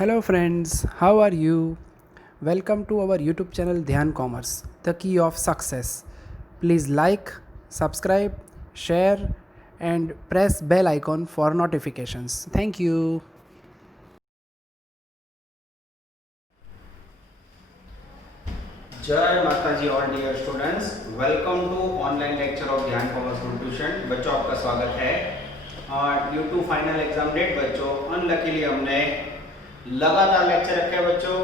Hello friends, how are you? Welcome to our YouTube channel Dhyan Commerce, the key of success. Please like, subscribe, share and press bell icon for notifications. Thank you. जय माता जी all dear students, welcome to online lecture of Dhyan commerce tuition. बच्चों आपका स्वागत है। Due to final exam date बच्चों unluckily हमने लगातार लेक्चर रखे हैं बच्चों,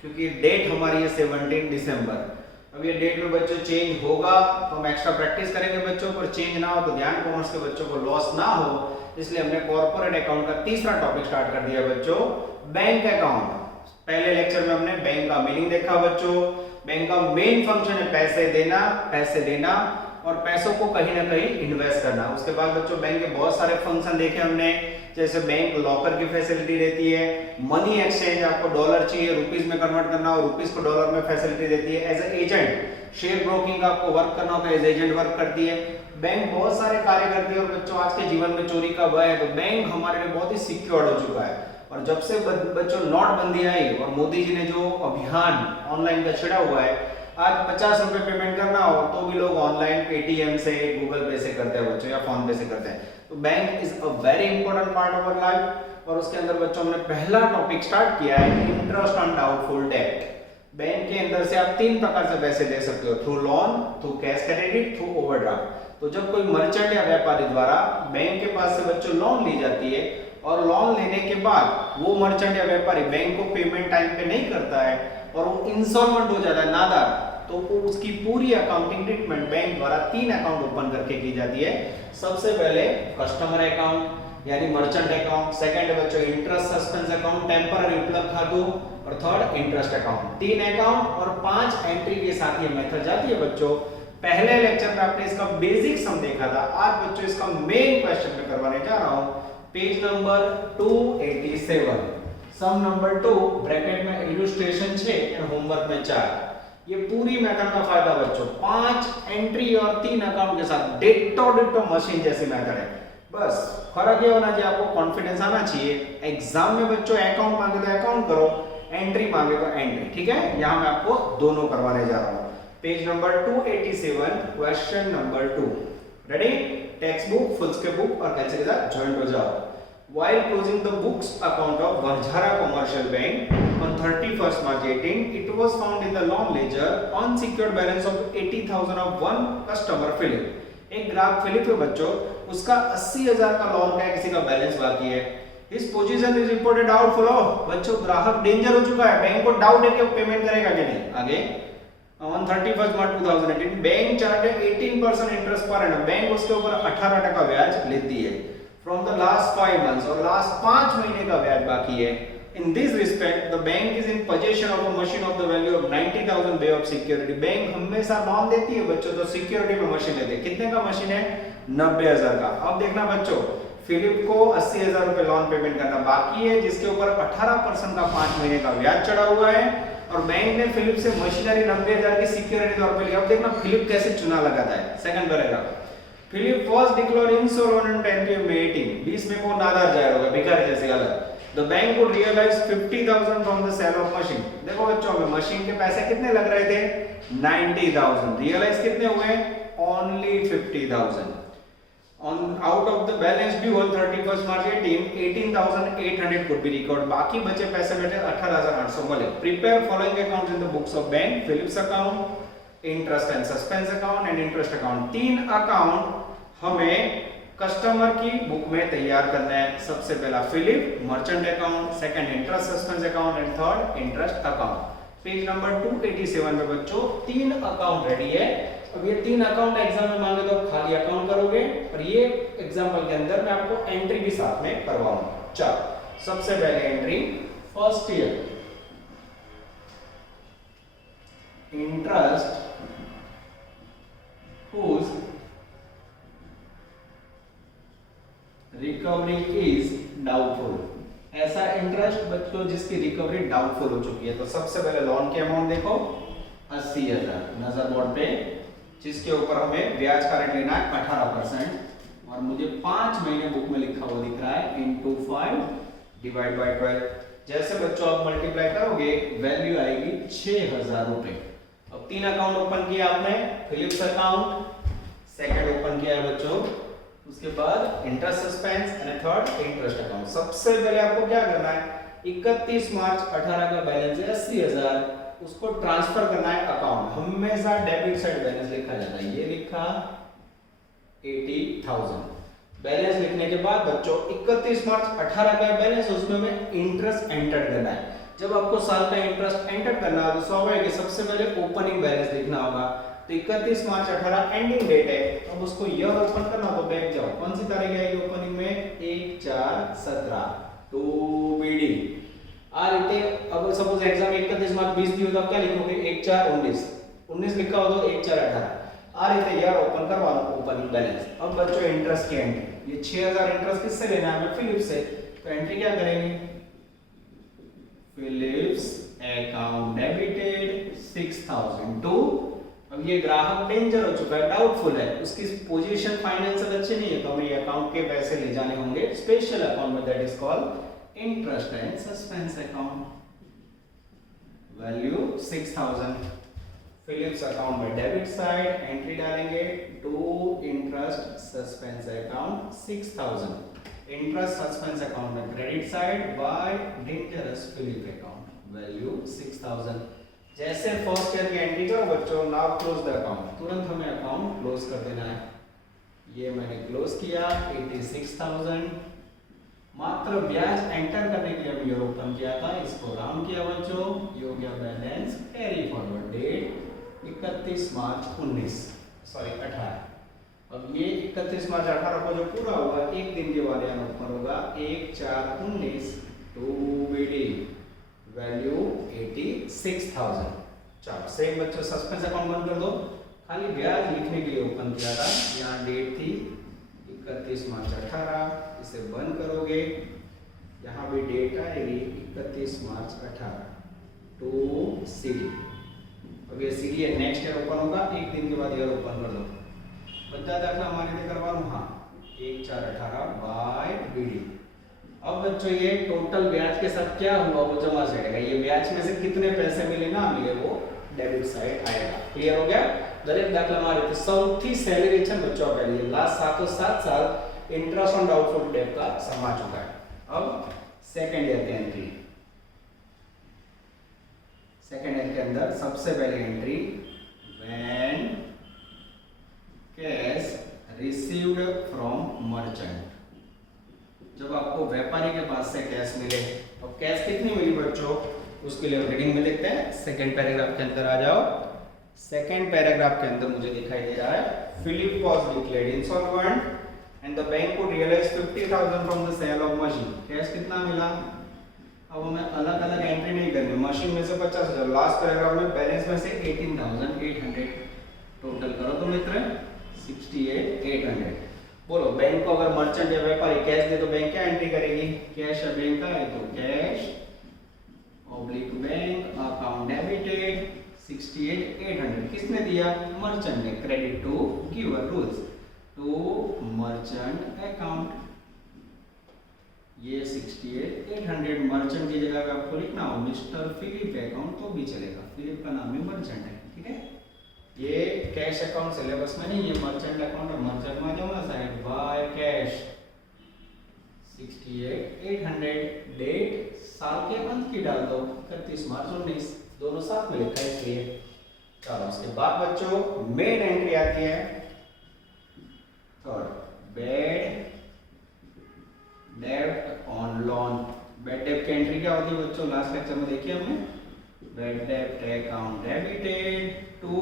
क्योंकि डेट हमारी है 17 दिसंबर। अब ये डेट में बच्चों चेंज होगा तो हम एक्स्ट्रा प्रैक्टिस करेंगे बच्चों, पर चेंज ना हो तो ध्यान कॉमर्स के बच्चों को लॉस ना हो, इसलिए हमने कॉर्पोरेट अकाउंट का तीसरा टॉपिक स्टार्ट कर दिया बच्चों, बैंक अकाउंट। पहले लेक्चर में हमने बैंक का मीनिंग देखा बच्चों। बैंक का मेन फंक्शन है पैसे देना और पैसों को कहीं ना कहीं इन्वेस्ट करना। उसके बाद बच्चों बैंक के बहुत सारे फंक्शन देखे हमने, जैसे बैंक लॉकर की फैसिलिटी देती है, मनी एक्सचेंज, आपको डॉलर चाहिए रुपीस में कन्वर्ट करना हो रुपीस को डॉलर में फैसिलिटी देती है। As a agent share broking का आपको वर्क करना हो तो एज एजेंट वर्क करती है। बैंक बहुत सारे कार्य करती है और बच्चों आज के जीवन में चोरी का भय है तो बैंक हमारे लिए बहुत ही सिक्योर्ड हो चुका है। और जब से बच्चों नोटबंदी आई और मोदी जी ने जो अभियान ऑनलाइन का छिड़ा हुआ है, आज 50 रुपए पेमेंट करना हो तो भी लोग ऑनलाइन पेटीएम से, गूगल पे से करते हैं बच्चों, या फोन पे से करते हैं। तो bank is a very important part of our life. और उसके अंदर बच्चों हमने पहला टॉपिक स्टार्ट किया है interest on doubtful debt. Bank के अंदर से आप 3 प्रकार से पैसे दे सकते हो, through loan, through cash credit, through overdraft. तो जब कोई मर्चेंट या व्यापारी द्वारा बैंक के पास से बच्चों लोन ली जाती है और लोन लेने के बाद वो मर्चेंट या व्यापारी बैंक को पेमेंट टाइम पे नहीं करता है और वो इंसॉल्वेंट हो जाता है, नादार, तो उसकी पूरी अकाउंटिंग ट्रीटमेंट बैंक द्वारा 3 अकाउंट ओपन करके की जाती है। सबसे पहले कस्टमर अकाउंट यानी मर्चेंट अकाउंट, सेकंड है बच्चों इंटरेस्ट सस्पेंस अकाउंट, टेम्पररी उपलब्ध खातों, और थर्ड इंटरेस्ट अकाउंट। 3 अकाउंट और 5 एंट्री के साथ ये मेथड जाती है बच्चों। पहले लेक्चर में आपने इसका बेसिक सम देखा था, आज बच्चों इसका मेन क्वेश्चन मैं करवाने जा रहा हूं। पेज नंबर 287, सम नंबर 2 ब्रैकेट में इलस्ट्रेशन 6 एंड होमवर्क में 4। ये पूरी मेथड का फायदा बच्चों 5 एंट्री और 3 अकाउंट के साथ डिट्टो मशीन जैसी मेथड है। बस फर्क ये होना चाहिए, आपको कॉन्फिडेंस आना चाहिए। एग्जाम में बच्चों अकाउंट मांगे तो अकाउंट करो, एंट्री मांगे तो एंट्री, ठीक है। यहां मैं आपको दोनों करवाने जा रहा हूं। Page number 287, question number 2। Ready? Textbook, foolscap book और कैलसी के साथ ज्वाइंट हो जाओ। While closing the books account of Varjhara Commercial Bank on 31st March 18, it was found in the loan ledger unsecured balance of 80,000 of one customer Philip. एक ग्राहक Philip है बच्चों, उसका 80,000 का लोन का किसी का बैलेंस बाकी है। His position is reported doubtful। बच्चों ग्राहक डेंजर हो चुका है, बैंक को डाउट है कि वो पेमेंट करेगा कि नहीं। आगे on 31st March 2018 bank charge 18% interest per annum, bank उसके ऊपर 18% ब्याज लेती है। From the last 5 months और लास्ट 5 महीने का ब्याज बाकी है। In this respect, the bank is in possession of a machine of the value of 90,000 way of security। Bank हमेशा लोन देती है बच्चों तो सिक्योरिटी में मशीन लेती है। कितने का मशीन है? 90,000 का। अब देखना बच्चों, फिलिप को 80,000 रुपए लोन पेमेंट करना बाकी है, जिसके ऊपर 18% का 5 महीने का ब्याज चढ़ा हुआ है और बैंक ने फिलिप से मशीनरी 90,000 की सिक्योरिटी तौर पे लिया। अब देखना फिलिप कैसे चुना लगाता है। Second paragraph, Philip was declared insolvent on 10 May 18। 20 में को नादार जाहिर होगा, भिखारी जैसे हालत। The bank would realize 50,000 from the sale of machine। देखो बच्चों में मशीन के पैसे कितने लग रहे थे? 90,000। रियलाइज कितने हुए? Only 50,000। On out of the balance due on 31st March 18, 18,800 could be recovered। बाकी बचे पैसे बचे 18,800 मिले। Prepare following accounts in the books of bank: Philip's account, interest and suspense account and interest account. 3 account हमें customer की book में तैयार करना है। सबसे पहला Philip merchant account, second interest suspense account and third interest account. Page number 287 में बच्चों 3 अकाउंट रेडी है। अब ये 3 अकाउंट एग्जाम में मांगे तो खाली अकाउंट करोगे और ये एग्जांपल के अंदर मैं आपको एंट्री भी साथ में करवाऊंगा। चलो सबसे पहले entry first year interest whose recovery is doubtful। ऐसा इंटरेस्ट बच्चों जिसकी रिकवरी डाउटफुल हो चुकी है। तो सबसे पहले लोन की अमाउंट देखो 80,000 नजर बोर्ड पे, जिसके ऊपर हमें ब्याज का रेट लेना है 18% और मुझे 5 महीने बुक में लिखा हुआ दिख रहा है into 5 डिवाइड बाय 12। जैसे बच्चों आप मल्टीप्लाई करोगे वैल्यू आएगी 6000 रुपए। अब 3 अकाउंट ओपन किया आपने, फिलिप्स अकाउंट सेकंड ओपन किया है बच्चों, उसके बाद इंटरेस्ट सस्पेंस और थर्ड इंटरेस्ट अकाउंट। सबसे पहले आपको क्या करना है, 31 मार्च 18 का बैलेंस है 80,000, उसको ट्रांसफर करना है अकाउंट। हमेशा डेबिट साइड बैलेंस लिखा जाता है, ये लिखा 80,000। बैलेंस लिखने के बाद बच्चों 31 मार्च 18 का बैलेंस, उसमें हमें इंटरेस्ट एंटर करना है। जब आपको साल का इंटरेस्ट एंटर करना है तो स्वाभाविक है सबसे पहले ओपनिंग बैलेंस लिखना होगा। तो 31 मार्च 18 एंडिंग डेट है, अब उसको ईयर ओपन करना तो बैक जाओ, कौन सी तारीख आएगी ओपनिंग में, 1/4/17 टू बीडी। आ रीते अगर सपोज एग्जाम 31 मार्च 20 दियो तो आप क्या लिखोगे, 1/4/19 लिखा हो तो 1/4/18। आ रीते ईयर ओपन करवाओ ओपनिंग बैलेंस। अब बच्चों इंटरेस्ट की एंट्री, ये 6000 इंटरेस्ट किससे लेना है, हमें फिलिप्स से, तो एंट्री क्या करेंगे, फिलिप्स अकाउंट डेबिटेड 6000 टू। अब ये ग्राहक डेंजर हो चुका है, डाउटफुल है, उसकी पोजीशन फाइनेंशियल अच्छी नहीं है, तो हमें ये अकाउंट के पैसे ले जाने होंगे स्पेशल अकाउंट में, that is called interest and suspense account. Value 6000, Philips account में डेबिट साइड एंट्री डालेंगे to interest suspense account 6000, interest suspense account में credit side by dangerous Philip account, value 6000। जैसे फर्स्ट ईयर की entry करो बच्चों, now close the account, तुरंत हमें account close कर देना है। ये मैंने क्लोज किया 86,000। मात्र ब्याज एंटर करने के लिए हम ईयर ओपन किया था, इसको राउंड किया बच्चों, ये हो गया balance carry forward date 31 March 18। अब ये 31 मार्च 18 को जो पूरा हुआ एक दिन के बाद यहाँ ऊपर होगा 1/4/19 टू बीडी, वैल्यू 86,000। चलो सेम बच्चों सस्पेंस अकाउंट बंद कर दो, खाली ब्याज लिखने के लिए ओपन किया था, यहाँ डेट थी 31 मार्च 18, इसे बंद करोगे, यहाँ भी डेट आएगी 31 मार्च 18 टू सीडी। अब ये सीडी है, नेक्स्ट ईयर ओपन होगा, एक दिन के बाद ईयर ओपन कर दो, बच्चा दाखला हमारे लिए करवा लूँ, हाँ 1/4/18 बाय बीडी। अब बच्चों ये टोटल ब्याज के साथ क्या हुआ वो जमा जाएगा, ये ब्याज में से कितने पैसे मिले ना मिले वो डेबिट साइड आएगा। क्लियर हो गया, दरेक दाखला हमारे सौथी सैलरी છે बच्चों के लिए लास्ट 7 साल इंटरेस्ट ऑन डाउटफुल डेट का समा चुका है। अब सेकंड ईयर की एंट्री, सेकंड ईयर के अंदर सबसे पहली entry when cash received from merchant, जब आपको व्यापारी के पास से कैश मिले। अब कैश कितनी मिली बच्चों, उसके लिए रीडिंग में देखते हैं। सेकंड पैराग्राफ के अंदर आ जाओ, सेकंड पैराग्राफ के अंदर मुझे दिखाई दे रहा है Philip was declared insolvent and the bank could realise 50,000 from the sale of machine. Cash कितना मिला, अब हमें अलग अलग एंट्री नहीं करनी, मशीन में से 50,000, लास्ट पैराग्राफ में बैलेंस में से 18,800 टोटल करो तो मित्र 68,800। बोलो बैंक को अगर मर्चेंट या व्यापारी कैश दे तो बैंक क्या एंट्री करेगी, कैश या बैंक का है तो cash oblique bank account debited 68,800। किसने दिया, मर्चेंट ने, credit to giver rules to merchant account. ये 68,800 मर्चेंट की जगह पे आपको लिखना हो मिस्टर फिलिप अकाउंट तो भी चलेगा, फिलिप का नाम ही मर्चेंट है, ठीक है। ये कैश अकाउंट सिलेबस में नहीं, ये मर्चेंट अकाउंट है, मर्चेंट में जाओ ना साइड बाय कैश 68,800, डेट साल के अंत की डाल दो 31 मार्च 19, दोनों साथ में लिखा है इसलिए। चलो उसके बाद बच्चों मेन एंट्री आती है थर्ड, बैड डेब्ट ऑन लोन। बैड डेब्ट की एंट्री क्या होती है बच्चों, लास्ट लेक्चर में देखिए हमने, बैड डेब्ट account debited to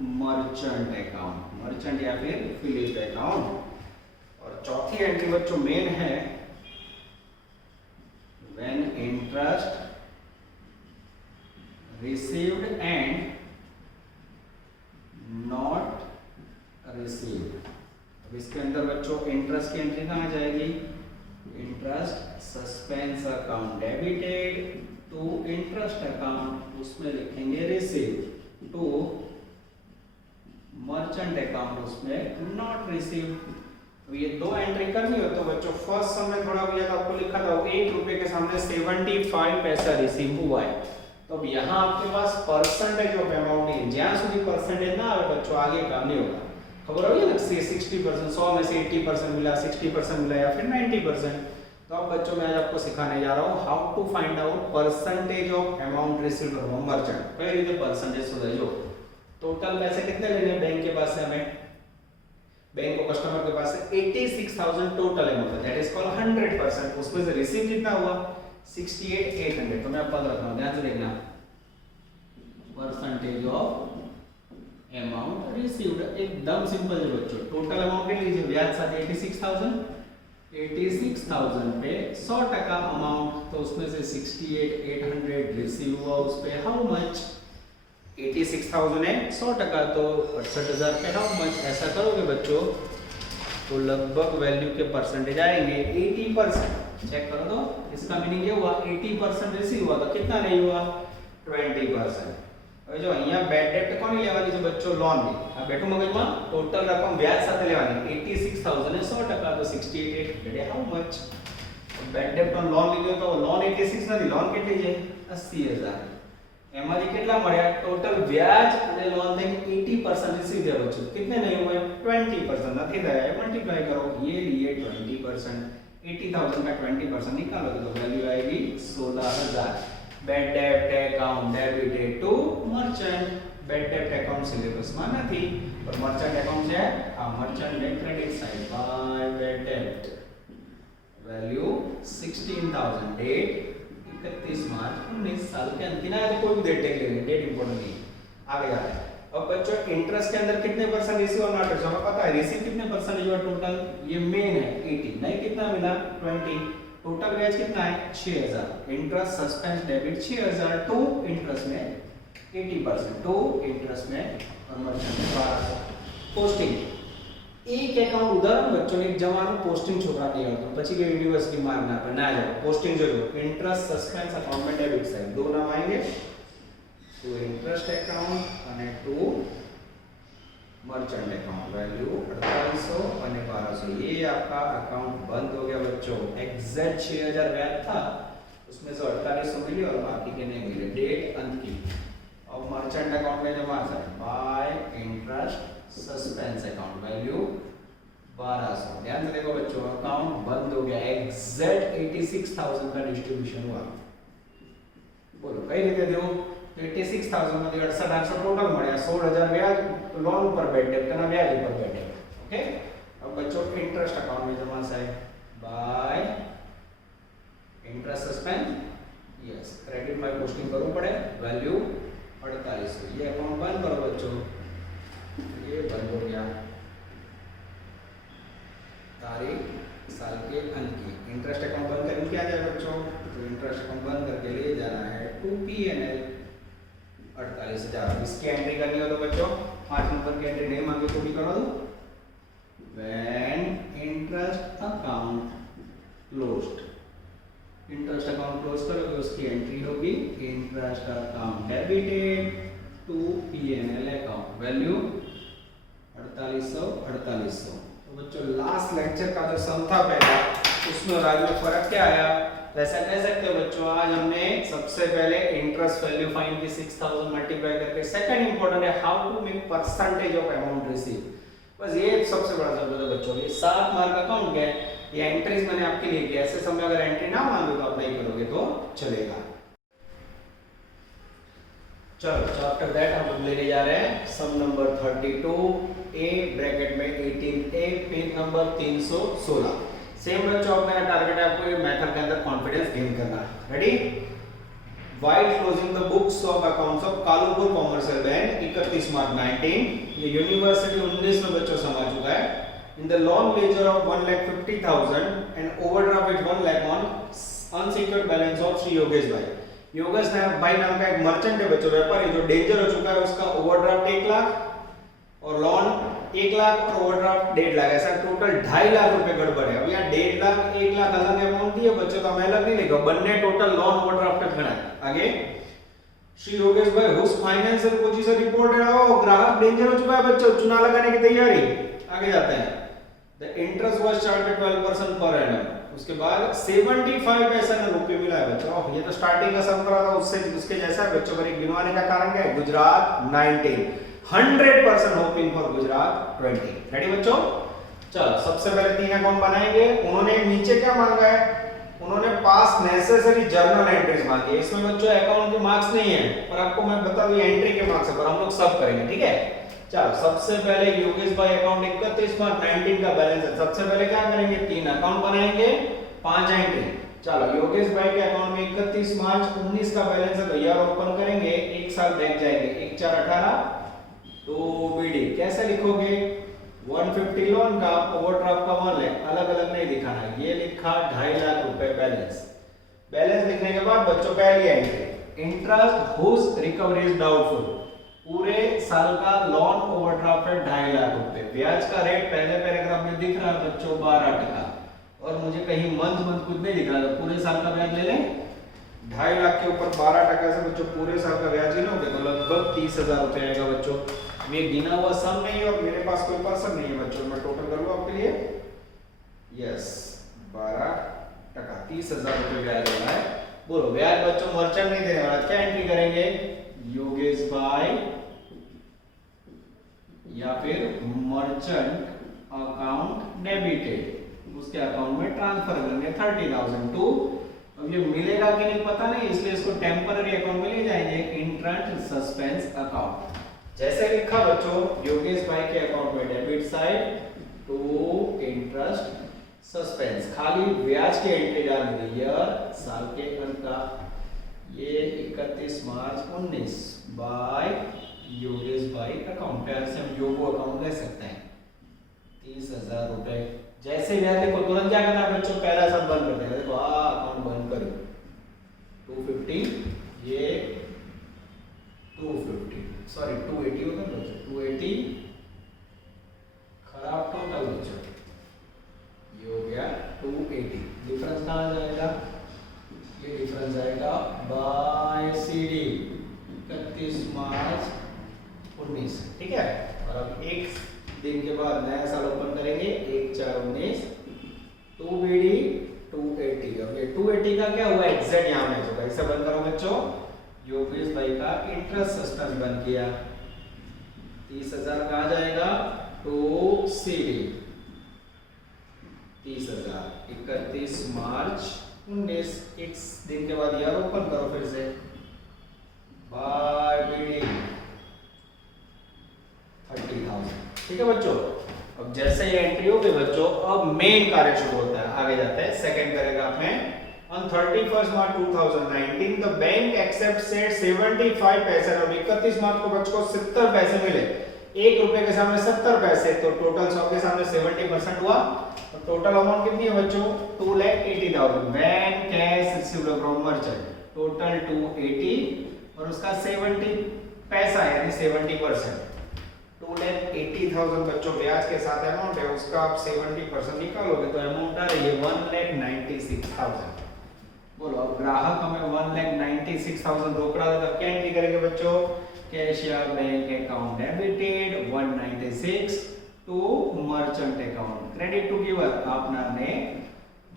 merchant account, merchant या फिर फिलिप अकाउंट। और चौथी एंट्री बच्चों मेन है when interest received and not received. अब इसके अंदर बच्चों इंटरेस्ट की एंट्री कहाँ जाएगी, interest suspense account debited to interest account, उसमें लिखेंगे रिसीव टू मर्चेंट अकाउंट, उसमें नॉट रिसीव। तो ये दो एंट्री करनी हो तो बच्चों फर्स्ट सम में थोड़ा भैया तो आपको लिखा था 1 रुपए के सामने 75 पैसा रिसीव हुआ है। तो अब यहाँ आपके पास परसेंटेज ऑफ अमाउंट है, ज्यादा સુધી परसेंटेज ना आवे बच्चों आगे काम नहीं होगा। खबर होगी ना 60%, 100 में से 80% मिला, 60% मिला या फिर 90%। तो अब बच्चों मैं आज आपको सिखाने जा रहा हूँ how to find out percentage of amount received from merchant. कई रीते परसेंटेज शोधाइयो। टोटल पैसे कितने लेने बैंक के पास से हमें, बैंक को कस्टमर के पास से 86,000 total amount, that is called 100%। उसमें से रिसीव कितना हुआ 68,800। तो मैं पद रख रहा हूं, ध्यान से देखना, परसेंटेज ऑफ अमाउंट रिसीव्ड। एकदम सिंपल है बच्चों। टोटल अमाउंट कितनी लीजिए, ब्याज साथ 86,000 पे 100% अमाउंट, तो उसमें से 68,800 रिसीव हुआ। उस पे हाउ मच, 86,000 है 100% तो 68,000 पे हाउ मच। ऐसा करोगे बच्चों तो लगभग वैल्यू के परसेंटेज आएंगे 80%। चेक करो तो इसका मीनिंग ये हुआ 80% रिसीव हुआ, तो कितना नहीं हुआ 20%। હવે જો અહીંયા બેડ ડેટ કોની લેવાની છે બચ્ચો, લોન ની। આ બેઠું મગજમાં ટોટલ રકમ વ્યાજ સાથે લેવાની 86,000 ને 100% તો 68,800 how much. Bad debt on loan લીધો તો લોન 86 નથી, લોન કેટલી છે 80,000। એમાંથી કેટલા મળ્યા ટોટલ વ્યાજ અને લોન થઈને 80% रिसीव दिया बच्चों। कितने नहीं हुए 20% નથી થયા, मल्टीप्लाई करो, ये लिए 20%, 80,000 का 20% निकालो तो वैल्यू आएगी 16,000। Bad debt account debited to merchant. Bad debt account syllabus માં નથી પણ મર્ચન્ટ એકાઉન્ટ છે, આ merchant debt credit side by bad debt value 16,000। Date 31 मार्च 19 साल के अंत की ना, तो कोई भी डेट देख लेंगे, डेट इंपॉर्टेंट नहीं आगे आ रहा है। अब बच्चों इंटरेस्ट के अंदर कितने परसेंट रिसीव और नॉट रिसीव हमें पता है, रिसीव कितने परसेंटेज हुआ टोटल, ये मेन है 80, नहीं कितना मिला 20। टोटल ब्याज कितना है 6,000, interest suspense debit 6,000 to interest में 80% टू इंटरेस्ट में और मर्चेंट में 1200। पोस्टिंग एक अकाउंट उदाहरण बच्चों ने एक जमानो पोस्टिंग छोकरा नहीं होता પછી કે યુનિવર્સિટી મારના પર ના જાઓ, પોસ્ટિંग જોજો इंटरेस्ट सस्पेंस अकाउंट में डेबिट साइड दो नाम आएंगे, तो इंटरेस्ट अकाउंट અને टू मर्चेंट अकाउंट। वैल्यू 4800 और 1200। ये आपका अकाउंट बंद हो गया बच्चों। एग्जैक्ट 6,000 ब्याज था, उसमें से 4800 मिली और बाकी के नहीं मिले, डेट अंत की। अब मर्चेंट अकाउंट में जमा है by interest suspense account, value 1200। ध्यान से देखो बच्चों, अकाउंट बंद हो गया, एग्जैक्ट 86,000 का डिस्ट्रीब्यूशन हुआ। बोलो कई रीते दो 86,000 માંથી 68,800 टोटल મળ્યા, 16,000 ब्याज लोन पर बेड डेट करना, ब्याज ऊपर बेड डेट। ओके, अब बच्चों इंटरेस्ट अकाउंट में जमा है by interest suspense, yes credit by posting करવું પડે, वैल्यू 4800। ये अकाउंट बंद करो बच्चों, ये बंद हो गया, तारीख साल के अंत की। इंटरेस्ट अकाउंट बंद करके क्या जाए बच्चों, तो इंटरेस्ट अकाउंट बंद करके ले जाना है टू पीएनएल 48,000। इसकी एंट्री करनी हो तो बच्चों 5 नंबर की एंट्री नहीं मांगे तो भी करो दो। When interest account closed, interest account close करोगे उसकी एंट्री होगी interest account debited to PNL account, value 4800। तो बच्चों लास्ट लेक्चर का जो सम था पहला, उसमें और आज में फर्क क्या आया, वैसा कह सकते हो बच्चों आज हमने सबसे पहले इंटरेस्ट वैल्यू फाइंड की 6,000 मल्टीप्लाई करके। सेकंड इंपॉर्टेंट है how to make percentage of amount receive, बस ये सबसे बड़ा जरूरत है बच्चों। ये 7 मार्क अकाउंट है, ये एंट्रीज मैंने आपके लिए किया, ऐसे समय अगर एंट्री ना मांगे तो आप नहीं करोगे तो चलेगा। चलो आफ्टर दैट हम लोग लेने जा रहे हैं सम नंबर 32 ए ब्रैकेट में 18 ए पेज नंबर 316। सेम बच्चों अब मेरा टारगेट है आपको ये मेथड के अंदर कॉन्फिडेंस गेन करना। Ready, while closing the books of accounts of Kalupur commercial bank 31 मार्च 19। ये यूनिवर्सिटी 19 में बच्चों समा चुका है। In the loan laser of 1,50,000 and overdraft with 1 lakh on unsecured balance of Shri Yogesh भाई। योगेश भाई नाम का एक मर्चेंट है बच्चों, व्यापारी जो डेंजर हो चुका है, उसका ओवरड्राफ्ट 1 लाख और लोन 1 लाख और ओवरड्राफ्ट 1.5 लाख, ऐसा टोटल 2.5 लाख रुपए गड़बड़ है। अब यहाँ 1.5 लाख 1 लाख अलग अमाउंट दिए बच्चों, तो हमें अलग नहीं लिखा, बन्ने टोटल लोन ओवरड्राफ्ट गणा। आगे श्री योगेश भाई हुज फाइनेंशियल पोजीशन रिपोर्टेड, ग्राहक डेंजर हो चुका है बच्चों, चुना लगाने की तैयारी। आगे जाते हैं, the interest was charge 12% per annum. उसके बाद 75 पैसा ना रुपए मिला है बच्चों। ये तो स्टार्टिंग का सम करा था उससे उसके जैसा है बच्चों। पर एक गिनवाने का कारण क्या है? Gujarat 19, 100% hoping for Gujarat 20। Ready बच्चों? चलो सबसे पहले 3 अकाउंट बनाएंगे। उन्होंने नीचे क्या मांगा है? उन्होंने पास नेसेसरी जर्नल एंट्रीज मांगी है। इसमें बच्चों अकाउंट के मार्क्स नहीं है, पर आपको मैं बता दूं एंट्री के मार्क्स है, पर हम लोग सब करेंगे, ठीक है। चलो सबसे पहले योगेश भाई अकाउंट 31 मार्च 19 का बैलेंस है। सबसे पहले क्या करेंगे? 3 अकाउंट बनाएंगे, 5 एंट्री। चलो योगेश भाई के अकाउंट में 31 मार्च 19 का बैलेंस है, तो यार ओपन करेंगे, 1 साल बैक जाएंगे, 1 4 18 तो बीडी कैसे लिखोगे? 150 लोन का, ओवरड्राफ्ट का 1 लाख, अलग अलग नहीं दिखाना। ये लिखा 2.5 लाख रुपए बैलेंस। बैलेंस लिखने के बाद बच्चों पहली entry, interest whose recovery is doubtful. पूरे साल का लोन ओवरड्राफ्ट है 2.5 लाख रुपए। ब्याज का रेट पहले पैराग्राफ में दिख रहा है बच्चों 12%, और मुझे कहीं मंथ कुछ नहीं दिख रहा, तो पूरे साल का ब्याज ले लें। 2.5 लाख के ऊपर 12% से बच्चों पूरे साल का ब्याज गिनोगे तो लगभग 30,000 रुपए आएगा बच्चों। ये गिना हुआ सम नहीं है और मेरे पास कोई पर्सन नहीं है बच्चों। मैं टोटल कर लूं आपके लिए। यस 12%, 30,000 रुपए ब्याज हो रहा है। बोलो ब्याज बच्चों मर्चेंट नहीं देने वाला, क्या एंट्री करेंगे? योगेश भाई या फिर मर्चेंट अकाउंट डेबिटेड, उसके अकाउंट में ट्रांसफर करेंगे 30,000 टू। अब ये मिलेगा कि नहीं पता नहीं, इसलिए इसको टेम्पररी अकाउंट में ले जाएंगे, इंटरेस्ट सस्पेंस अकाउंट। जैसे लिखा बच्चों योगेश भाई के अकाउंट में debit side to interest suspense, खाली ब्याज की एंट्री डालनी है, ईयर साल के अंत का। ये 31 मार्च 19 बाय योगेश भाई अकाउंट, पैर से हम योगो अकाउंट ले सकते हैं, 30,000 रुपए। जैसे ब्याज देखो तुरंत क्या करना है बच्चों? पहला सब बंद कर देना। देखो अकाउंट बंद करो, 250, ये 250 सॉरी 280 होता है बच्चों, 280 खराब टोटल बच्चों, ये हो गया 280। डिफरेंस कहाँ जाएगा? ये डिफरेंस आएगा बाय सीडी 31 मार्च 19, ठीक है। और अब एक दिन के बाद नया साल ओपन करेंगे, 1 4 19 2BD 280। अब ये 280 का क्या हुआ? एग्जैक्ट यहाँ में जो कैसे बंद करो बच्चों? योगेश भाई का इंटरेस्ट सस्पेंस बंद किया, 30,000 कहाँ जाएगा? टू सीडी 30,000, 31 मार्च 19। एक दिन के बाद यार ओपन करो फिर से, बाय बीडी 30,000, ठीक है बच्चों। अब जैसे ये एंट्री हो गई बच्चों, अब मेन कार्य शुरू होता है। आगे जाते हैं सेकंड पैराग्राफ में। On 31st March 2019, the bank accepts 75 पैसे और 31 मार्च को बच्चों को 70 पैसे मिले। 1 रुपए के सामने 70 पैसे, तो टोटल 100 के सामने 70% हुआ। तो टोटल अमाउंट कितनी है बच्चों? 2,80,000 when cash received from merchant, total 280 और उसका 70 पैसा यानी 70%, 2,80,000 बच्चों ब्याज के साथ अमाउंट है, उसका आप 70% निकालोगे तो अमाउंट आ रही है 1,96,000। बोलो अब ग्राहक हमें 1,96,000 रोकड़ा देता, क्या एंट्री करेंगे बच्चों? कैश या bank account debited 196 to merchant account, credit to giver, अपना ने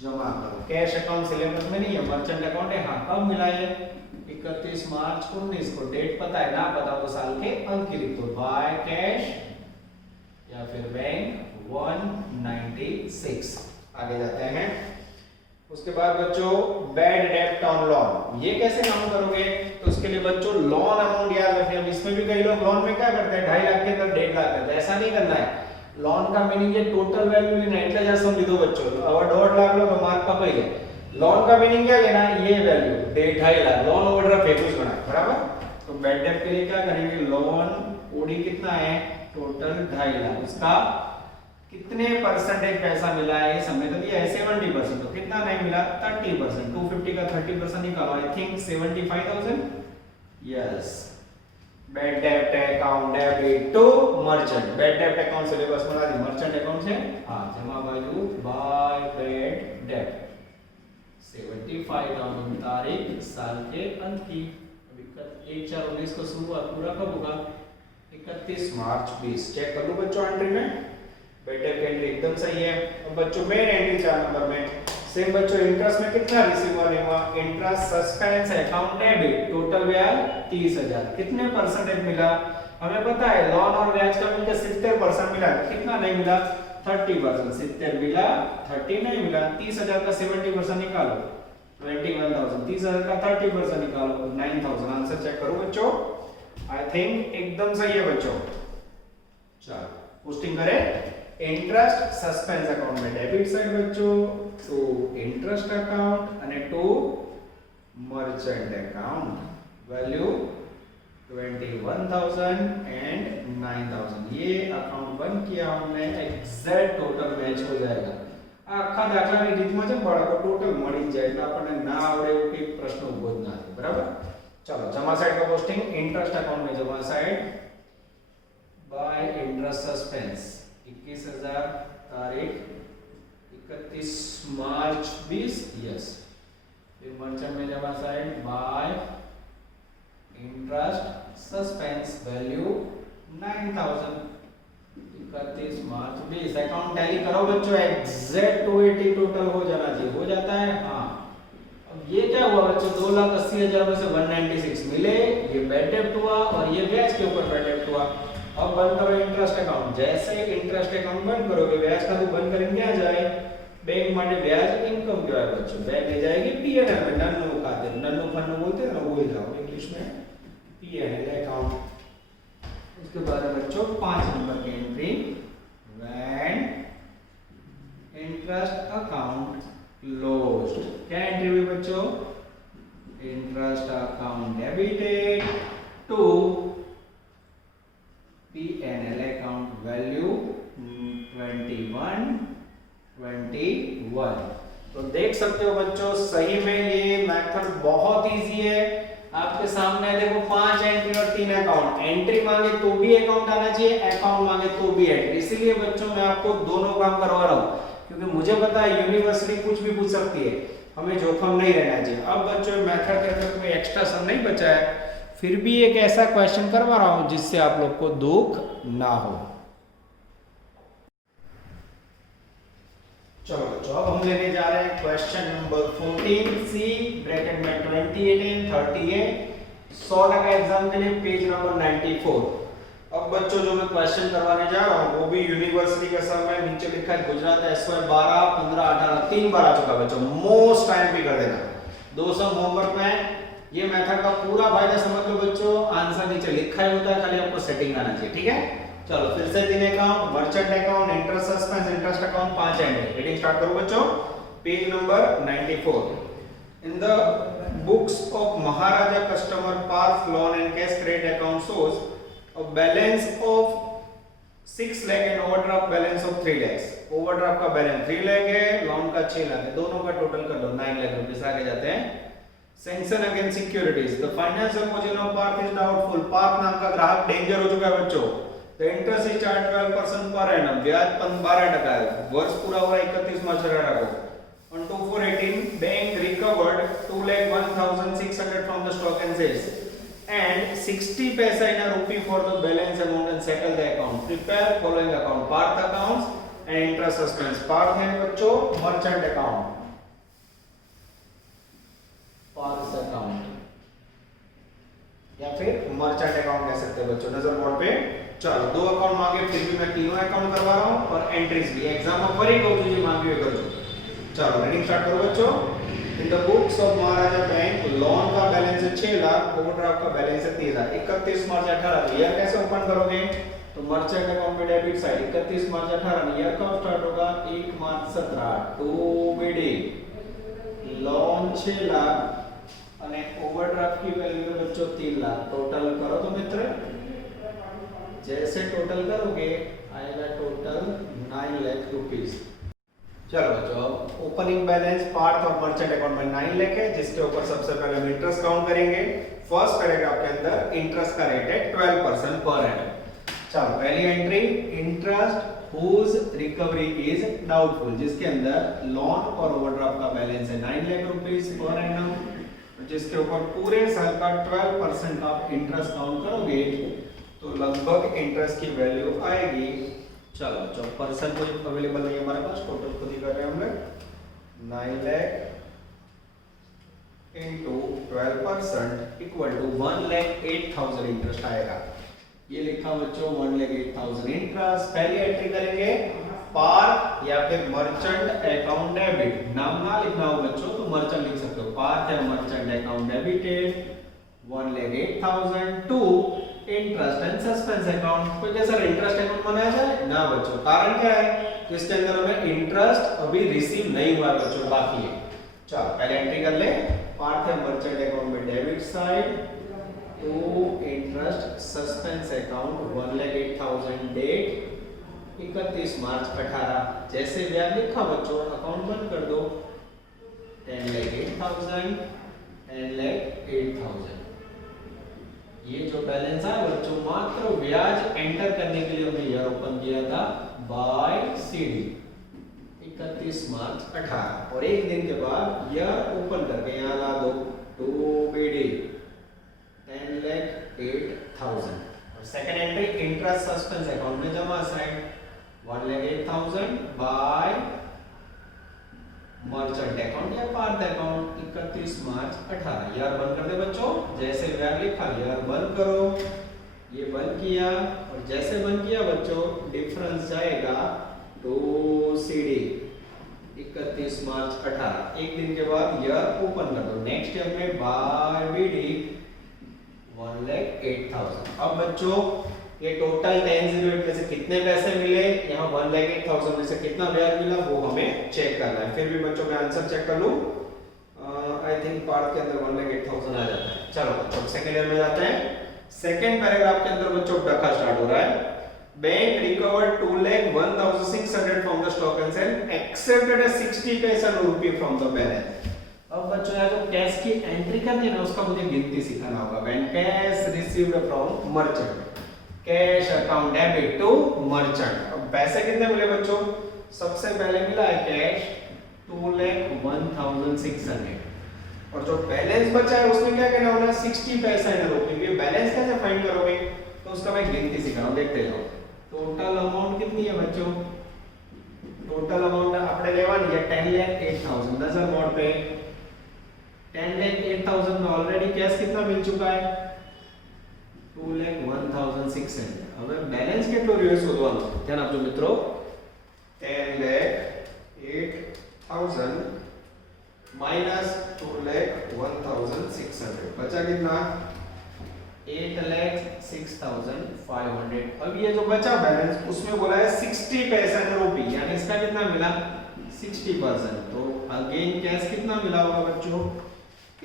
जमा करो। कैश अकाउंट सिलेबस में नहीं है, मर्चेंट अकाउंट है। हाँ कब मिला है? 31 मार्च 19 को। डेट पता है ना? पता तो साल के अंत की लिख दो, बाय कैश या फिर बैंक 196। आगे जाते हैं। उसके बाद बच्चों बैड डेब्ट ऑन लोन, ये कैसे काम करोगे? तो उसके लिए बच्चों लोन अमाउंट याद रखना। अब इसमें भी कई लोग लोन में क्या करते हैं 2.5 लाख के अंदर 1.5 लाख करते हैं, ऐसा नहीं करना है। लोन का मीनिंग ये टोटल वैल्यू लेना है, इतना जैसे समझ दो बच्चों। अब 1.5 लाख लो तो मार्क का पहले लोन का मीनिंग क्या लेना है? ये वैल्यू 2.5 लाख, लोन ओवरड्राफ्ट फेकुस बना, बराबर। तो बैड डेब्ट के लिए क्या करेंगे? लोन ओडी कितना है? टोटल 2.5 लाख, उसका कितने परसेंटेज पैसा मिला है? समय तो दिया है 70%, तो कितना नहीं मिला? 30%। 250 का 30% निकालो, आई थिंक 75,000। यस, बैड डेब्ट account debit to merchant. Bad डेब्ट अकाउंट सिलेबस बना दी, मर्चेंट अकाउंट से हां जमा वैल्यू बाय बैड डेब्ट 75,000 तारीख साल के अंत की। 1/4/19 को शुरुआत, पूरा कब होगा? 31 मार्च 20। चेक कर लो बच्चों एंट्री में, बेटर की एंट्री एकदम सही है। अब बच्चों मेन एंट्री 4 नंबर में सेम बच्चों इंटरेस्ट में कितना रिसीव होने हुआ, interest suspense account debit total ब्याज 30,000, कितने परसेंटेज मिला हमें पता है, लोन और ब्याज का मिलकर 70% मिला, कितना नहीं मिला 30%, 70 मिला 30 नहीं मिला, 30,000 का 70% निकालो 21,000, 30,000 का 30% निकालो 9,000, आंसर चेक करो बच्चों, आई थिंक एकदम सही है बच्चों। चलो पोस्टिंग करें इंटरेस्ट सस्पेंस अकाउंट में डेबिट साइड बच्चों टू इंटरेस्ट अकाउंट અને to merchant account value 21,000 and 9,000, ये अकाउंट बंद किया हमने, एग्जैक्ट टोटल मैच हो जाएगा। આખા દાખલાની રીતમાં છે બાળકો ટોટલ મળી જાય એટલે આપણને ના આવડે એવું કોઈ પ્રશ્ન ઊભો જ ના થાય, બરાબર। चलो जमा साइड का पोस्टिंग इंटरेस्ट अकाउंट में जमा साइड बाय इंटरेस्ट सस्पेंस 21,000 तारीख 31 मार्च 20, यस। फिर मर्चेंट में जमा side by interest suspense value 9,000 31 March 20, account tally करो बच्चों, एग्जैक्ट 280 टोटल हो जाना चाहिए, हो जाता है हाँ। अब ये क्या हुआ बच्चों, 2,80,000 में से 196 मिले, ये बैड डेब्ट हुआ और ये ब्याज के ऊपर बैड डेब्ट हुआ। अब बंद करो इंटरेस्ट अकाउंट, जैसे इंटरेस्ट अकाउंट बंद करोगे ब्याज का तो बंद करेंगे आ जाए बैंक माटे ब्याज इनकम क्या है बच्चों, बैंक ले जाएगी पीएनएल में, नन्नू खाते नन्नू फन्नू बोलते हैं ना, वो ही जाओ इंग्लिश में पीएनएल अकाउंट। उसके बाद बच्चों 5 नंबर की entry when interest account closed, क्या एंट्री हुई बच्चों, interest account debited to PNL account value 21 तो देख सकते हो बच्चों सही में ये मेथड बहुत इजी है। आपके सामने देखो 5 एंट्री और 3 अकाउंट, एंट्री मांगे तो भी अकाउंट आना चाहिए, अकाउंट मांगे तो भी एंट्री, इसीलिए बच्चों मैं आपको दोनों काम करवा रहा हूँ क्योंकि मुझे पता है यूनिवर्सिटी कुछ भी पूछ सकती है, हमें जोखम नहीं रहना चाहिए। अब बच्चों मेथड के अंदर कोई एक्स्ट्रा सम नहीं बचा है, फिर भी एक ऐसा क्वेश्चन करवा रहा हूं जिससे आप लोग को दुख ना हो। चलो बच्चों अब हम लेने जा रहे हैं क्वेश्चन नंबर 14 सी ब्रैकेट में 28 38 100% एग्जाम के लिए पेज नंबर 94। अब बच्चों जो मैं क्वेश्चन करवाने जा रहा हूं वो भी यूनिवर्सिटी का सम है, नीचे लिखा है गुजरात एसवाई 12 15 18 3 बार आ चुका बच्चों, मोस्ट टाइम भी कर देना, 2 सम होमवर्क में। ये मेथड का पूरा फायदा समझ लो बच्चों, आंसर नीचे लिखा ही होता है, खाली आपको सेटिंग आना चाहिए, ठीक है। चलो फिर से 3 account, merchant account, interest suspense, interest account, 5 entry. Reading start करो बच्चों, page number 94। In the books of Maharaja customer Parth loan and cash credit account shows a balance of 6 lakh and overdraft balance of 3 lakh. Overdraft का balance 3 lakh है, loan का 6 लाख है, दोनों का total कर लो 9 लाख रुपए आगे जाते हैं। Sanction against securities. The financial position of Parth is doubtful. Parth नाम का ग्राहक डेंजर हो चुका है बच्चों। The interest is charged 12% per annum. ब्याज 12% है। वर्ष पूरा हुआ 31 मार्च 2018 को। On 24/18, bank recovered 2,01,600 from the stock and sales and 60 paisa in a rupee for the balance amount and settle the account. Prepare following account: Parth accounts and interest suspense. Parth है बच्चों merchant account. Parse account या फिर merchant account कह सकते हैं बच्चों, नजर board पे। चलो 2 अकाउंट मांगे फिर भी मैं तीनों अकाउंट करवा रहा हूं और एंट्रीज भी एग्जाम में फरी को जो मांगी हुई करो। चलो रीडिंग स्टार्ट करो बच्चों। इन the books of Maharaja bank loan का बैलेंस है 6 लाख, ओवरड्राफ्ट का बैलेंस है 30,000। 31 मार्च 18 ईयर कैसे ओपन करोगे, तो मर्चेंट अकाउंट में डेबिट साइड 31 मार्च 18 ईयर कब स्टार्ट होगा, 1 मार्च 17 टू बीडी लोन 6 लाख અને ओवरड्राफ्ट की वैल्यू है बच्चों 3 लाख। टोटल करो तो मित्र, जैसे टोटल करोगे आएगा टोटल 9 लाख रुपीस। चलो बच्चों अब ओपनिंग बैलेंस पार्थ और मर्चेंट अकाउंट में 9 लाख है, जिसके ऊपर सबसे पहले हम इंटरेस्ट काउंट करेंगे। फर्स्ट पैराग्राफ के अंदर इंटरेस्ट का रेट है 12% पर एनम। चलो पहली entry interest whose recovery is doubtful, जिसके अंदर लोन और ओवरड्राफ्ट का बैलेंस है 9 लाख रुपीस पर एनम, जिसके ऊपर पूरे साल का 12% आप इंटरेस्ट काउंट करोगे तो लगभग इंटरेस्ट की वैल्यू आएगी चलो जो पर्सन कोई अवेलेबल नहीं है हमारे पास, टोटल खुद ही कर रहे हैं हम लोग। 9 lakh into 12% equal to 1,08,000 interest आएगा। ये लिखा बच्चों 1,08,000 इंटरेस्ट। पहली एंट्री करेंगे पार या फिर मर्चेंट अकाउंट डेबिट। नाम ना लिखना हो बच्चों तो मर्चेंट लिख सकते हो। पार या merchant account debited 1,08,000 to interest and suspense account. कोई क्या सर इंटरेस्ट अकाउंट बनाया जाए ना बच्चों, कारण क्या है तो इसके अंदर हमें इंटरेस्ट अभी रिसीव नहीं हुआ है बच्चों, बाकी है। चलो पहले एंट्री कर ले। पार्ट है मर्चेंट अकाउंट में debit side to interest suspense account 1,08,000 date 31 March 18। जैसे ब्याज लिखा बच्चों अकाउंट बंद कर दो। 10,08,000 10,08,000। ये जो बैलेंस है बच्चों मात्र ब्याज एंटर करने के लिए हमने ईयर ओपन किया था बाय सीडी 31 मार्च 18 और एक दिन के बाद ईयर ओपन करके यहाँ ला दो टू बीडी 10,08,000 और second entry interest suspense account में जमा साइड 1,08,000 बाय मर्चेंट अकाउंट या पार्ट अकाउंट 31 मार्च 18। ईयर बंद कर दे बच्चों। जैसे ब्याज लिखा ईयर बंद करो। ये बंद किया और जैसे बंद किया बच्चों डिफरेंस जाएगा टू सीडी 31 मार्च 18। एक दिन के बाद ईयर ओपन कर दो। नेक्स्ट ईयर में बाय बीडी 1,08,000। अब बच्चों ये टोटल 10,08 में से कितने पैसे मिले, यहाँ 1,08,000 में से कितना ब्याज मिला वो हमें चेक करना है। फिर भी बच्चों मैं आंसर चेक कर लूं। आई थिंक पार्ट के अंदर 1,08,000 आ जाता है। चलो बच्चों सेकंड ईयर में जाते हैं। सेकंड पैराग्राफ के अंदर बच्चों डका स्टार्ट हो रहा है। Bank recovered 2,01,600 from the stock and sale accepted 60 पैसा रुपये फ्रॉम द बैलेंस। अब बच्चों यहाँ जो कैश की एंट्री करनी है ना उसका मुझे गिनती सिखाना होगा। When cash received from merchant cash account debit to merchant. अब पैसे कितने मिले बच्चों, सबसे पहले मिला है कैश 2,01,600 और जो बैलेंस बचा है उसमें क्या करना होगा 60 पैसा इन रुपये। बैलेंस कैसे फाइंड करोगे तो उसका मैं गिनती सिखा रहा हूं, देखते जाओ। टोटल अमाउंट कितनी है बच्चों, टोटल अमाउंट आपने लेवानी है 10,08,000। नजर बोर्ड पे 10,08,000 में ऑलरेडी कैश कितना मिल चुका है 2,01,600। હવે બેલેન્સ કેટલો રહ્યો શોધવાનો ધ્યાન આપજો મિત્રો। 10,08,000 माइनस 2,01,600 बचा कितना 8,06,500। अब ये जो बचा बैलेंस उसमें बोला है 60 पैसा रुपये यानी इसका कितना मिला 60%। तो अगेन कैश कितना मिला होगा बच्चों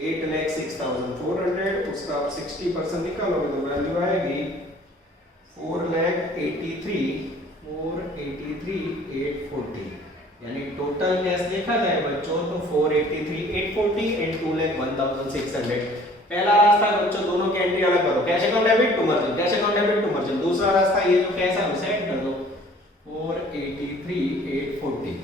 8,06,400। उसका आप 60% निकालोगे तो वैल्यू आएगी 4,83,840 यानी टोटल कैश देखा जाए बच्चों तो 4,83,840 एंड 2,01,600। पहला रास्ता बच्चों दोनों की एंट्री अलग करो, cash account debit to merchant, cash account debit to merchant. दूसरा रास्ता ये जो कैश है उसे ऐड कर दो 4,83,840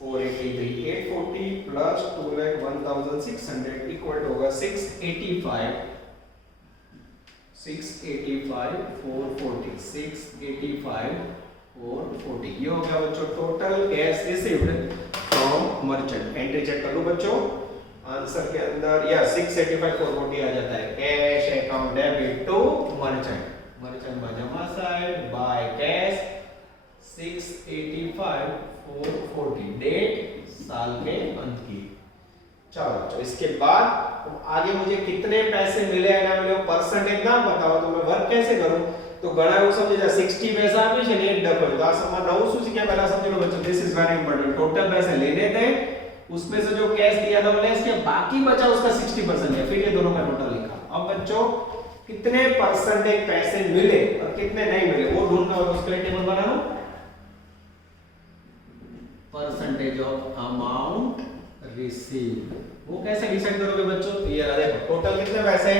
4,83,840 प्लस 2,01,600 इक्वल टू होगा 685,440 685,440। ये हो गया बच्चों total cash received from merchant. Entry check कर लो बच्चों, आंसर के अंदर या 685,440 आ जाता है। Cash account debit to merchant, merchant में जमा साइड बाय कैश 685,440 डेट साल के अंत की। चलो तो इसके बाद आगे मुझे कितने पैसे मिले या ना मिले परसेंटेज ना बताओ तो मैं वर्क कैसे करूं। तो गणा એવું સમજી જા 60 पैसा आप्યું છે ને 1 ડબલ। तो आ समझ नવું શું શીખ્યા पहला समझ लो बच्चों, this is very important. Total पैसे लेने थे उसमें से जो कैश दिया था वो लेस किया, बाकी बचा उसका 60% है, फिर ये दोनों का टोटल लिखा। अब बच्चों कितने परसेंटेज पैसे मिले और कितने नहीं मिले वो ढूंढना होगा, उसके लिए टेबल बना लो। परसेंटेज ऑफ अमाउंट रिसीव्ड वो कैसे डिसाइड करोगे बच्चों, ये रहा देखो टोटल कितने पैसे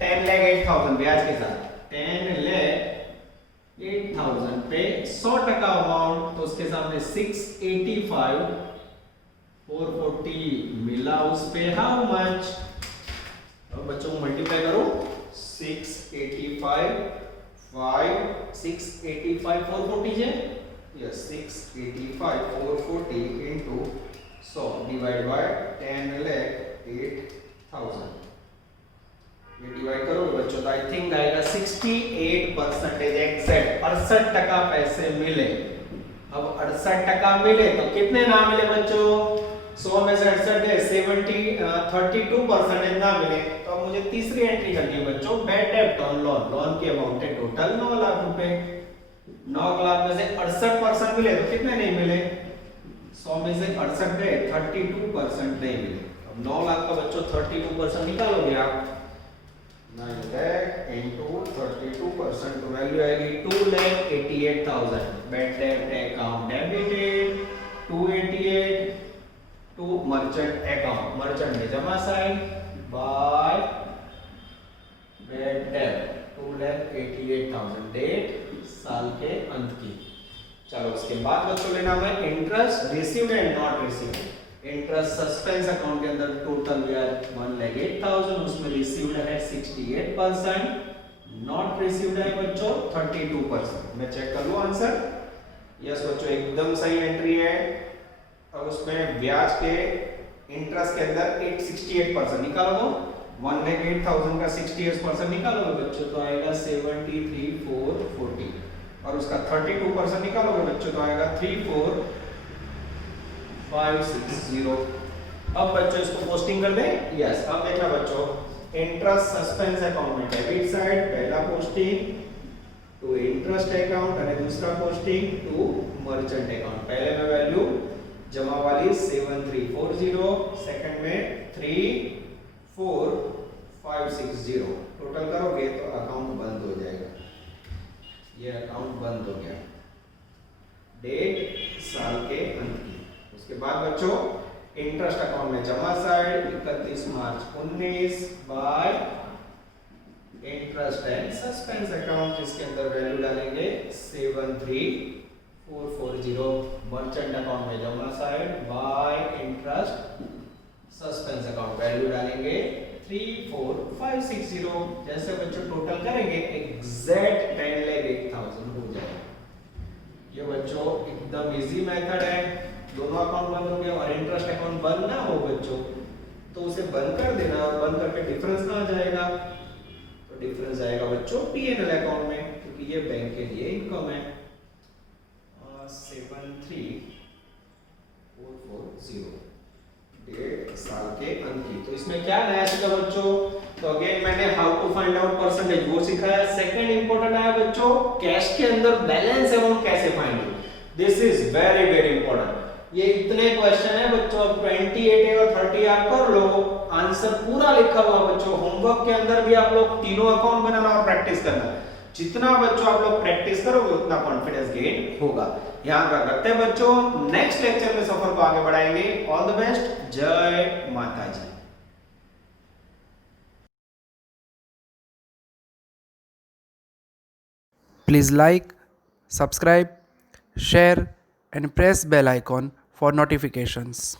10,08,000 ब्याज के साथ 10,08,000 पे 100% अमाउंट तो उसके सामने 685,440 मिला उस पे हाउ मच। अब बच्चों मल्टीप्लाई करो 685,440 છે yes 685 440 into 100 divide by 10 lakh 8000 ये डिवाइड करोगे बच्चों तो आई थिंक आएगा 68% एग्जैक्ट 68% पैसे मिले। अब 68% मिले तो कितने ना मिले बच्चों 100 में से 68 है 32% ना मिले तो अब मुझे तीसरी एंट्री करनी है बच्चों बैड डेब्ट ऑन लोन। लोन की अमाउंट है टोटल 9 लाख रुपए। 9 लाख में से 68% मिले तो कितने नहीं मिले 100 में से 68 गए 32% नहीं मिले। अब 9 लाख का बच्चों 32% निकालोगे आप 9 lakh into 32% तो वैल्यू आएगी 2,88,000। बैड डेब्ट account debited 288 to merchant account merchant में जमा साइड बाय बैड डेब्ट 2,88,000 डेट साल के अंत की। चलो उसके बाद बच्चों लेना है interest received and not received. Interest suspense account के अंदर टोटल वी आर 1,08,000 उसमें रिसीव्ड है 68% नॉट रिसीव्ड है बच्चों 32%। मैं चेक कर लूं आंसर। यस बच्चों एकदम सही एंट्री है। अब उसमें ब्याज के इंटरेस्ट के अंदर 68% निकालो तो 1,08,000 का 68% निकालोगे बच्चों तो आएगा 73,440 और उसका 32% निकालोगे बच्चों तो आएगा 34,560। अब बच्चों इसको पोस्टिंग कर दें। यस अब देखना बच्चों इंटरेस्ट सस्पेंस अकाउंट में डेबिट साइड पहला पोस्टिंग टू इंटरेस्ट अकाउंट और दूसरा पोस्टिंग टू मर्चेंट अकाउंट। पहले में वैल्यू जमा वाली 7340 सेकंड में 34,560 टोटल करोगे तो अकाउंट बंद हो जाएगा। ये अकाउंट बंद हो गया डेट साल के अंत की। उसके बाद बच्चों इंटरेस्ट अकाउंट में जमा साइड 31 मार्च 19 bye interest and suspense account जिसके अंदर वैल्यू डालेंगे 73,440 मर्चेंट अकाउंट में जमा side by interest suspense account value डालेंगे 34,560। जैसे बच्चों टोटल करेंगे एग्जैक्ट 10,08,000 हो जाएगा। ये बच्चों एकदम इजी मेथड है। दोनों अकाउंट बंद होंगे और इंटरेस्ट अकाउंट बंद ना हो बच्चों तो उसे बंद कर देना और बंद करके डिफरेंस कहां जाएगा तो डिफरेंस जाएगा बच्चों पीएनएल अकाउंट में क्योंकि ये बैंक के लिए इनकम है। 73,440 डेट साल के अंत की। तो इसमें क्या नया सीखा बच्चों तो अगेन मैंने how to find out percentage वो सिखाया। सेकंड इंपॉर्टेंट आया बच्चों कैश के अंदर बैलेंस अमाउंट कैसे फाइंड करें। This is very very important. ये इतने क्वेश्चन है बच्चों 28 और 30 आप कर लो आंसर पूरा लिखा हुआ बच्चों। होमवर्क के अंदर भी आप लोग तीनों अकाउंट बनाना और प्रैक्टिस करना। जितना बच्चों आप लोग प्रैक्टिस करोगे उतना कॉन्फिडेंस गेन होगा। ध्यान रखते हैं बच्चों नेक्स्ट लेक्चर में सफर को आगे बढ़ाएंगे। All the best. जय माता जी। Please like, subscribe, share and press bell icon for notifications.